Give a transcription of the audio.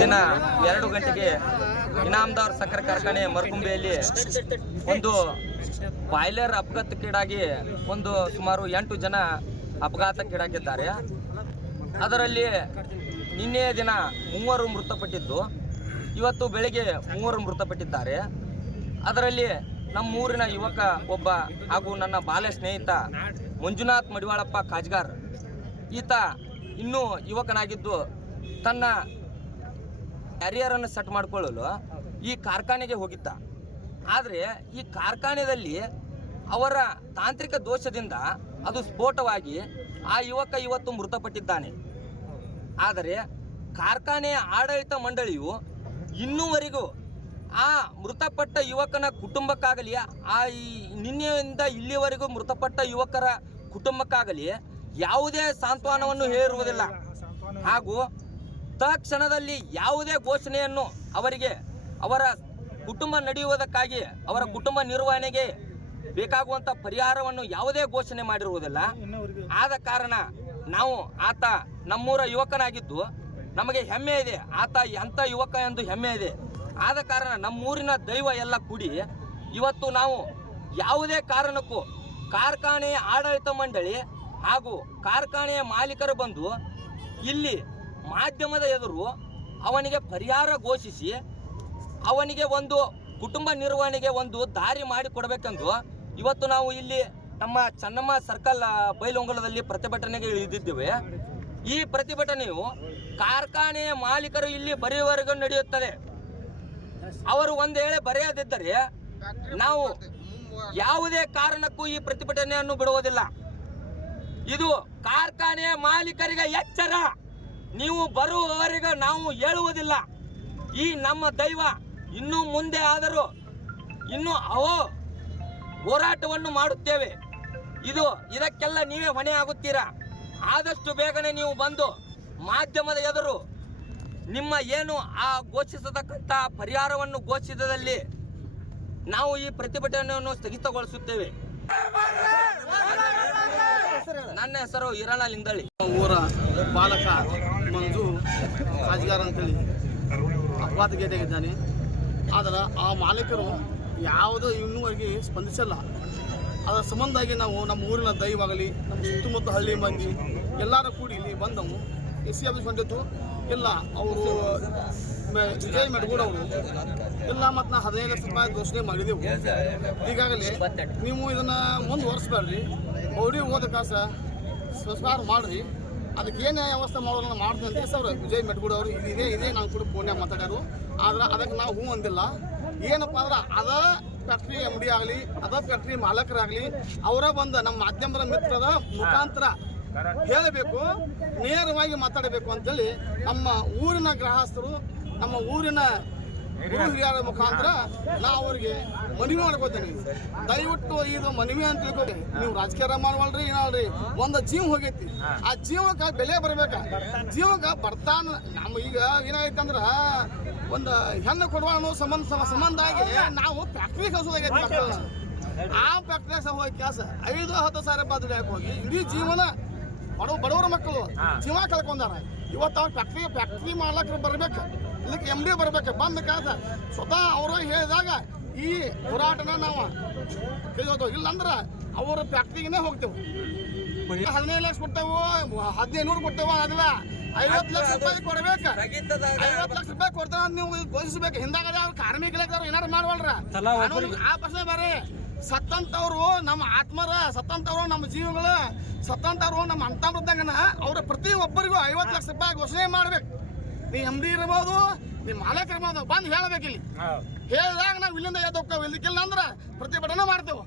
ದಿನ ಎರಡು ಗಂಟೆಗೆ ಇನಾಮದಾರ್ ಸಕ್ಕರೆ ಕಾರ್ಖಾನೆ ಮರಕುಂಬೆಯಲ್ಲಿ ಒಂದು ಬಾಯ್ಲರ್ ಅಪಘಾತಕ್ಕೀಡಾಗಿ ಒಂದು ಸುಮಾರು ಎಂಟು ಜನ ಅಪಘಾತಕ್ಕೀಡಾಗಿದ್ದಾರೆ. ಅದರಲ್ಲಿ ನಿನ್ನೆಯ ದಿನ ಮೂವರು ಮೃತಪಟ್ಟಿದ್ದು, ಇವತ್ತು ಬೆಳಿಗ್ಗೆ ಮೂವರು ಮೃತಪಟ್ಟಿದ್ದಾರೆ. ಅದರಲ್ಲಿ ನಮ್ಮೂರಿನ ಯುವಕ ಒಬ್ಬ ಹಾಗೂ ನನ್ನ ಬಾಲ್ಯ ಸ್ನೇಹಿತ ಮಂಜುನಾಥ್ ಮಡಿವಾಳಪ್ಪ ಕಾಜ್ಗಾರ್ ಈತ ಇನ್ನೂ ಯುವಕನಾಗಿದ್ದು ತನ್ನ ಕ್ಯಾರಿಯರನ್ನು ಸೆಟ್ ಮಾಡಿಕೊಳ್ಳಲು ಈ ಕಾರ್ಖಾನೆಗೆ ಹೋಗಿದ್ದ. ಆದರೆ ಈ ಕಾರ್ಖಾನೆಯಲ್ಲಿ ಅವರ ತಾಂತ್ರಿಕ ದೋಷದಿಂದ ಅದು ಸ್ಫೋಟವಾಗಿ ಆ ಯುವಕ ಇವತ್ತು ಮೃತಪಟ್ಟಿದ್ದಾನೆ. ಆದರೆ ಕಾರ್ಖಾನೆಯ ಆಡಳಿತ ಮಂಡಳಿಯು ಇನ್ನೂವರೆಗೂ ಆ ಮೃತಪಟ್ಟ ಯುವಕನ ಕುಟುಂಬಕ್ಕಾಗಲಿ, ಆ ನಿನ್ನೆಯಿಂದ ಇಲ್ಲಿವರೆಗೂ ಮೃತಪಟ್ಟ ಯುವಕರ ಕುಟುಂಬಕ್ಕಾಗಲಿ ಯಾವುದೇ ಸಾಂತ್ವನವನ್ನು ಹೇರುವುದಿಲ್ಲ. ಹಾಗೂ ತಕ್ಷಣದಲ್ಲಿ ಯಾವುದೇ ಘೋಷಣೆಯನ್ನು ಅವರಿಗೆ, ಅವರ ಕುಟುಂಬ ನಡೆಯುವುದಕ್ಕಾಗಿ, ಅವರ ಕುಟುಂಬ ನಿರ್ವಹಣೆಗೆ ಬೇಕಾಗುವಂಥ ಪರಿಹಾರವನ್ನು ಯಾವುದೇ ಘೋಷಣೆ ಮಾಡಿರುವುದಿಲ್ಲ. ಆದ ಕಾರಣ ನಾವು ಆತ ನಮ್ಮೂರ ಯುವಕನಾಗಿದ್ದು, ನಮಗೆ ಹೆಮ್ಮೆ ಇದೆ. ಆತ ಎಂಥ ಯುವಕ ಎಂದು ಹೆಮ್ಮೆ ಇದೆ. ಆದ ಕಾರಣ ನಮ್ಮೂರಿನ ದೈವ ಎಲ್ಲ ಕೂಡಿ ಇವತ್ತು ನಾವು ಯಾವುದೇ ಕಾರಣಕ್ಕೂ ಕಾರ್ಖಾನೆಯ ಆಡಳಿತ ಮಂಡಳಿ ಹಾಗೂ ಕಾರ್ಖಾನೆಯ ಮಾಲೀಕರು ಬಂದು ಇಲ್ಲಿ ಮಾಧ್ಯಮದ ಎದುರು ಅವನಿಗೆ ಪರಿಹಾರ ಘೋಷಿಸಿ, ಅವನಿಗೆ ಒಂದು ಕುಟುಂಬ ನಿರ್ವಹಣೆಗೆ ಒಂದು ದಾರಿ ಮಾಡಿಕೊಡಬೇಕೆಂದು ಇವತ್ತು ನಾವು ಇಲ್ಲಿ ನಮ್ಮ ಚನ್ನಮ್ಮ ಸರ್ಕಲ್ ಬೈಲೊಂಗಲದಲ್ಲಿ ಪ್ರತಿಭಟನೆಗೆ ಇಳಿದಿದ್ದೇವೆ. ಈ ಪ್ರತಿಭಟನೆಯು ಕಾರ್ಖಾನೆಯ ಮಾಲೀಕರು ಇಲ್ಲಿ ಬರೆಯುವವರೆಗೂ ನಡೆಯುತ್ತದೆ. ಅವರು ಒಂದು ವೇಳೆ ಬರೆಯದಿದ್ದರೆ ನಾವು ಯಾವುದೇ ಕಾರಣಕ್ಕೂ ಈ ಪ್ರತಿಭಟನೆಯನ್ನು ಬಿಡುವುದಿಲ್ಲ. ಇದು ಕಾರ್ಖಾನೆಯ ಮಾಲೀಕರಿಗೆ ಎಚ್ಚರ. ನೀವು ಬರುವವರಿಗೆ ನಾವು ಹೇಳುವುದಿಲ್ಲ. ಈ ನಮ್ಮ ದೈವ ಇನ್ನು ಮುಂದೆ ಆದರೂ ಇನ್ನು ಅವೋ ಹೋರಾಟವನ್ನು ಮಾಡುತ್ತೇವೆ. ಇದು ಇದಕ್ಕೆಲ್ಲ ನೀವೇ ಹೊಣೆ ಆಗುತ್ತೀರಾ? ಆದಷ್ಟು ಬೇಗನೆ ನೀವು ಬಂದು ಮಾಧ್ಯಮದ ಎದುರು ನಿಮ್ಮ ಏನು ಆ ಘೋಷಿಸತಕ್ಕಂಥ ಪರಿಹಾರವನ್ನು ಘೋಷಿಸಿದಲ್ಲಿ ನಾವು ಈ ಪ್ರತಿಭಟನೆಯನ್ನು ಸ್ಥಗಿತಗೊಳಿಸುತ್ತೇವೆ. ನನ್ನ ಹೆಸರು ಹಿರಣ ಲಿಂದಳಿ ಊರ ಬಾಲಕ ಮಂಜು ರಾಜಗಾರ ಅಂತೇಳಿ ಇದ್ದಾನೆ ಆದರೆ ಆ ಮಾಲೀಕರು ಯಾವುದೂ ಇನ್ನೂವರೆಗೆ ಸ್ಪಂದಿಸಲ್ಲ. ಅದರ ಸಂಬಂಧಾಗಿ ನಾವು ನಮ್ಮ ಊರಿನ ದೈವಾಗಲಿ, ನಮ್ಮ ಸುತ್ತಮುತ್ತ ಹಳ್ಳಿ ಮಂದಿ ಎಲ್ಲರೂ ಕೂಡಿ ಇಲ್ಲಿ ಬಂದವು. ಎಸ್ ಸಿ ಆಫೀಸ್ ಹೊಂಟಿತ್ತು ಇಲ್ಲ ಅವರು ವಿಜಯ್ ಮೆಡ್ಗೂಡ್ ಅವರು ಇಲ್ಲ ಮತ್ತು ನಾ ಹದಿನೈದು ಲಕ್ಷ ರೂಪಾಯಿ ಘೋಷಣೆ ಮಾಡಿದೆವು. ಈಗಾಗಲೇ ನೀವು ಇದನ್ನು ಮುಂದುವರಿಸ್ಬೇಡ್ರಿ. ಅವ್ರಿಗೆ ಹೋದ ಕಾಸ, ಸಂಸ್ಕಾರ ಮಾಡ್ರಿ. ಅದಕ್ಕೆ ಏನು ವ್ಯವಸ್ಥೆ ಮಾಡೋದನ್ನ ಮಾಡ್ತಂತೆ ಸರ್, ವಿಜಯ್ ಮೆಟ್ಗೂಡ್ ಅವರು ಇದೇ ಇದೇ ನಾವು ಕೂಡ ಫೋನ್ಯಾಗ ಮಾತಾಡ್ಯಾರು. ಆದ್ರೆ ಅದಕ್ಕೆ ನಾವು ಹ್ಞೂ ಅಂದಿಲ್ಲ. ಏನಪ್ಪ ಅಂದ್ರೆ ಅದ ಫ್ಯಾಕ್ಟ್ರಿ ಎಂ ಡಿ ಆಗಲಿ, ಅದ ಫ್ಯಾಕ್ಟ್ರಿ ಮಾಲಕರಾಗಲಿ, ಅವರ ಬಂದ ನಮ್ಮ ಮಾಧ್ಯಮದ ಮಿತ್ರದ ಮುಖಾಂತರ ಹೇಳಬೇಕು, ನೇರವಾಗಿ ಮಾತಾಡಬೇಕು ಅಂತೇಳಿ ನಮ್ಮ ಊರಿನ ಗ್ರಾಹಸ್ಥರು, ನಮ್ಮ ಊರಿನ ಗುರು ಹಿರಿಯರ ಮುಖಾಂತರ ನಾ ಅವರಿಗೆ ಮನವಿ ಮಾಡ್ಕೋತೇನೆ. ದಯವಿಟ್ಟು ಇದು ಮನವಿ ಅಂತ ತಿಳ್ಕೊಡಿ ನೀವು ರಾಜಕೀಯ ಮಾಡ್ವಲ್ರಿ ಏನಲ್ರಿ? ಒಂದು ಜೀವ ಹೋಗೈತಿ. ಆ ಜೀವಕ್ಕೆ ಬೆಲೆ ಬರ್ಬೇಕ. ಜೀವಕ್ಕೆ ಬರ್ತಾನ. ನಮ್ಮ ಈಗ ಏನಾಗೈತೆ ಅಂದ್ರ ಒಂದು ಹೆಣ್ಣು ಕೊಡುವ ಅನ್ನೋ ಸಂಬಂಧ ಸಂಬಂಧ ಆಗಿ ನಾವು ಫ್ಯಾಕ್ಟ್ರಿ ಕಳ್ಸೋದಾಗೈತಿ. ಆ ಫ್ಯಾಕ್ಟ್ರಿ ಸಹ ಹೋಗಿ ಕೆಲಸ. ಐದು ಹತ್ತು ಸಾವಿರ ರೂಪಾಯಿ ದುಡಿಯಕ್ಕೆ ಹೋಗಿ ಇಡೀ ಜೀವನ ಬಡವ ಬಡವರ ಮಕ್ಕಳು ಜೀವ ಕಳ್ಕೊಂಡಾರ. ಇವತ್ತು ಅವ್ರು ಫ್ಯಾಕ್ಟ್ರಿ ಫ್ಯಾಕ್ಟ್ರಿ ಮಾಲಕರು ಬರ್ಬೇಕು. ಇದಕ್ಕೆ ಎಂ ಡಿ ಬರ್ಬೇಕು. ಬಂದ ಕಾಸ ಸ್ವತಃ ಅವರು ಹೇಳಿದಾಗ ಈ ಹೋರಾಟನ ನಾವು ಕೈಯೋದು ಇಲ್ಲಂದ್ರೆ ಅವರು ಫ್ಯಾಕ್ಟ್ರಿಗೆ ಹೋಗ್ತೇವೆ. ಹದಿನೈದು ಲಕ್ಷ ಕೊಡ್ತೇವೆ ಹದಿನೈದು ನೂರು ಕೊಡ್ತೇವೆ ಅದಿಲ್ಲ ಐವತ್ತು ಲಕ್ಷ ರೂಪಾಯಿ ಕೊಡ್ಬೇಕು. ಐವತ್ತು ಲಕ್ಷ ರೂಪಾಯಿ ಕೊಡ್ತೇವೆ ಅಂತ ನೀವು ಘೋಷಿಸ್ಬೇಕು. ಹಿಂದಾಗ ಅವ್ರು ಕಾರ್ಮಿಕ ಇಲಾಖೆದವ್ರು ಏನಾರು ಮಾಡವಲ್ರ? ಆ ಪ್ರಶ್ನೆ ಬೇರೆ. ಸತ್ತಂತವ್ರು ನಮ್ಮ ಆತ್ಮರ ಸತ್ತಂತವ್ರು ನಮ್ಮ ಜೀವಗಳು ಸತ್ತಂತವ್ರು ನಮ್ಮ ಅಂತಮೃದ್ದಂಗನ ಅವ್ರ ಪ್ರತಿ ಒಬ್ಬರಿಗೂ ಐವತ್ತು ಲಕ್ಷ ರೂಪಾಯಿ ಘೋಷಣೆ ಮಾಡ್ಬೇಕು. ನೀ ಎಂ ಡಿ ಇರ್ಬೋದು ನೀ ಮಾಲಕ್ ಇರ್ಬೋದು ಬಂದು ಹೇಳ್ಬೇಕು ಇಲ್ಲಿ. ಹೇಳಿದಾಗ ನಾವು ಇಲ್ಲಿಂದ ಎದ್ದು ಹೋಗ್ತೇವೆ ಅಂದ್ರ ಪ್ರತಿಭಟನೆ ಮಾಡ್ತೇವೆ.